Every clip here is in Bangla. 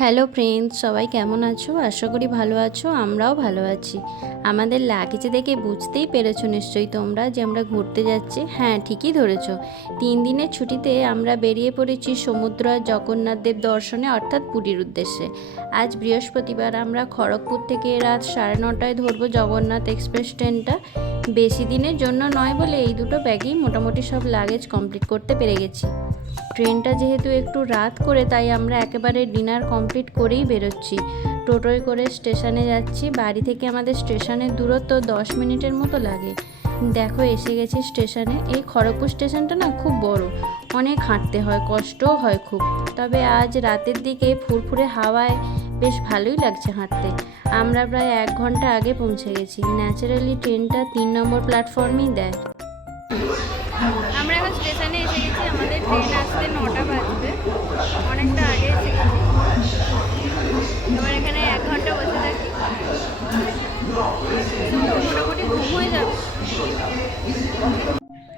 হ্যালো ফ্রেন্ডস, সবাই কেমন আছো? আশা করি ভালো আছো। আমরাও ভালো আছি। আমাদের লাগেজে দেখে বুঝতেই পেরেছো নিশ্চয়ই তোমরা যে আমরা ঘুরতে যাচ্ছি। হ্যাঁ, ঠিকই ধরেছো। 3 দিনের ছুটিতে আমরা বেরিয়ে পড়েছি সমুদ্র আর জগন্নাথ দেব দর্শনে, অর্থাৎ পুরীর উদ্দেশ্যে। আজ বৃহস্পতিবার, আমরা খড়গপুর থেকে রাত 9:30টায় ধরবো জগন্নাথ এক্সপ্রেস ট্রেনটা। বেশি দিনের জন্য নয় বলে এই দুটো ব্যাগেই মোটামুটি সব লাগেজ কমপ্লিট করতে পেরে গেছি। ট্রেনটা যেহেতু একটু রাত করে, তাই আমরা একেবারে ডিনার কমপ্লিট করেই বেরোচ্ছি। টোটোয় করে স্টেশনে যাচ্ছি। বাড়ি থেকে আমাদের স্টেশনের দূরত্ব 10 মিনিটের মতো লাগে। দেখো, এসে গেছি স্টেশনে। এই খড়গপুর স্টেশনটা না খুব বড়, অনেক হাঁটতে হয়, কষ্টও হয় খুব। তবে আজ রাতের দিকে ফুরফুরে হাওয়ায় বেশ ভালোই লাগছে হাঁটতে। আমরা প্রায় 1 ঘন্টা আগে পৌঁছে গেছি। ন্যাচারালি ট্রেনটা 3 নম্বর প্ল্যাটফর্মেই দেয়। আমরা এখন স্টেশনে এসে গেছি। আমাদের ট্রেন আসতে 9টা বাজবে, অনেকটা আগে এসে গেছি। এবার এখানে 1 ঘন্টা বসে থাকি, মোটামুটি ঘুম হয়ে যাবে।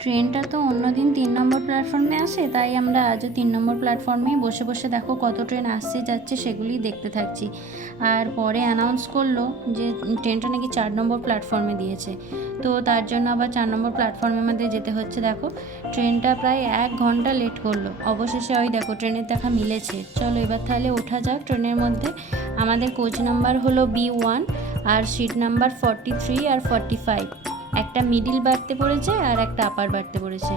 ট্রেনটা তো অন্যদিন 3 নম্বর প্ল্যাটফর্মে আসে, তাই আমরা আজও 3 নম্বর প্ল্যাটফর্মেই বসে বসে দেখো কত ট্রেন আসছে যাচ্ছে সেগুলি দেখতে থাকছি। আর পরে অ্যানাউন্স করলো যে ট্রেনটা নাকি 4 নম্বর প্ল্যাটফর্মে দিয়েছে, তো তার জন্য আবার 4 নম্বর প্ল্যাটফর্মে আমাদের যেতে হচ্ছে। দেখো, ট্রেনটা প্রায় 1 ঘন্টা লেট করলো। অবশেষে ওই দেখো ট্রেনের দেখা মিলেছে। চলো এবার তাহলে ওঠা যাক ট্রেনের মধ্যে। আমাদের কোচ নাম্বার হলো B1 আর সিট নাম্বার 43 আর 45। একটা মিডিল বাড়তে পড়েছে আর একটা আপার বাড়তে পড়েছে।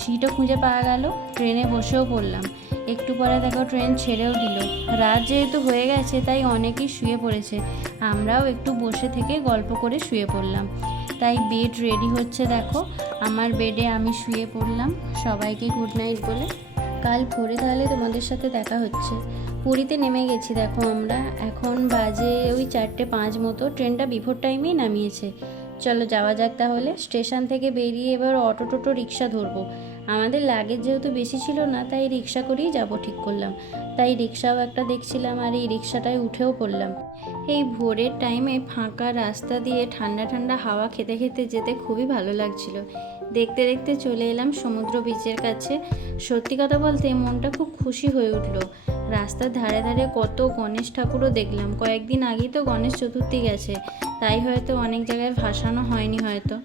সিটও খুঁজে পাওয়া গেল। ট্রেনে বসেও পড়লাম। একটু পরে দেখো ট্রেন ছেড়েও দিল। রাত যেহেতু হয়ে গেছে তাই অনেকেই শুয়ে পড়েছে। আমরাও একটু বসে থেকে গল্প করে শুয়ে পড়লাম। তাই বেড রেডি হচ্ছে। দেখো, আমার বেডে আমি শুয়ে পড়লাম সবাইকে গুড নাইট বলে। কাল ভোরে তাহলে তোমাদের সাথে দেখা হচ্ছে। পুরীতে নেমে গেছি। দেখো, আমরা এখন বাজে ওই 4:05 মতো। ট্রেনটা বিফোর টাইমেই নামিয়েছে। চলো যাওয়া যাক তাহলে। স্টেশন থেকে বেরিয়ে এবার অটো টোটো রিক্সা ধরবো। আমাদের লাগেজ যেহেতু বেশি ছিল না, তাই রিক্সা করেই যাব ঠিক করলাম। তাই রিক্সাও একটা দেখছিলাম আর এই রিক্সাটায় উঠেও পড়লাম। এই ভোরের টাইমে ফাঁকা রাস্তা দিয়ে ঠান্ডা ঠান্ডা হাওয়া খেতে খেতে যেতে খুবই ভালো লাগছিল। দেখতে দেখতে চলে এলাম সমুদ্র বিচের কাছে। সত্যি কথা বলতে মনটা খুব খুশি হয়ে উঠলো। রাস্তার ধারে ধারে কত গণেশ ঠাকুরও দেখলাম। কয়েকদিন আগেই তো গণেশ চতুর্থী গেছে, তাই হয়তো অনেক জায়গায় ভাসানো হয়নি হয়তো।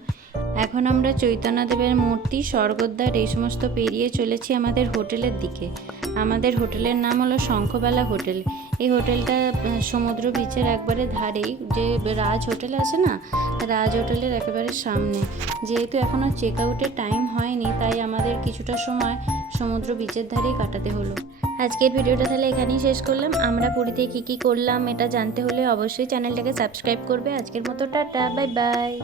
এখন আমরা চৈতন্যদেবের মূর্তি, স্বর্গদ্বার এই সমস্ত পেরিয়ে চলেছি আমাদের হোটেলের দিকে। আমাদের হোটেলের নাম হলো শঙ্খবেলা হোটেল। এই হোটেলটা সমুদ্র বিচের একবারে ধারেই, যে রাজ হোটেল আছে না, রাজ হোটেলের একেবারে সামনে। যেহেতু এখনও চেক আউটের টাইম হয়নি, তাই আমাদের কিছুটা সময় সমুদ্র বিচের ধারেই কাটাতে হলো। আজকের ভিডিওটা তাহলে এখানেই শেষ করলাম। আমরা পুরীতে কী কী করলাম এটা জানতে হলে অবশ্যই চ্যানেলটাকে সাবস্ক্রাইব করবে। আজকের মতো টাটা, বাই বাই।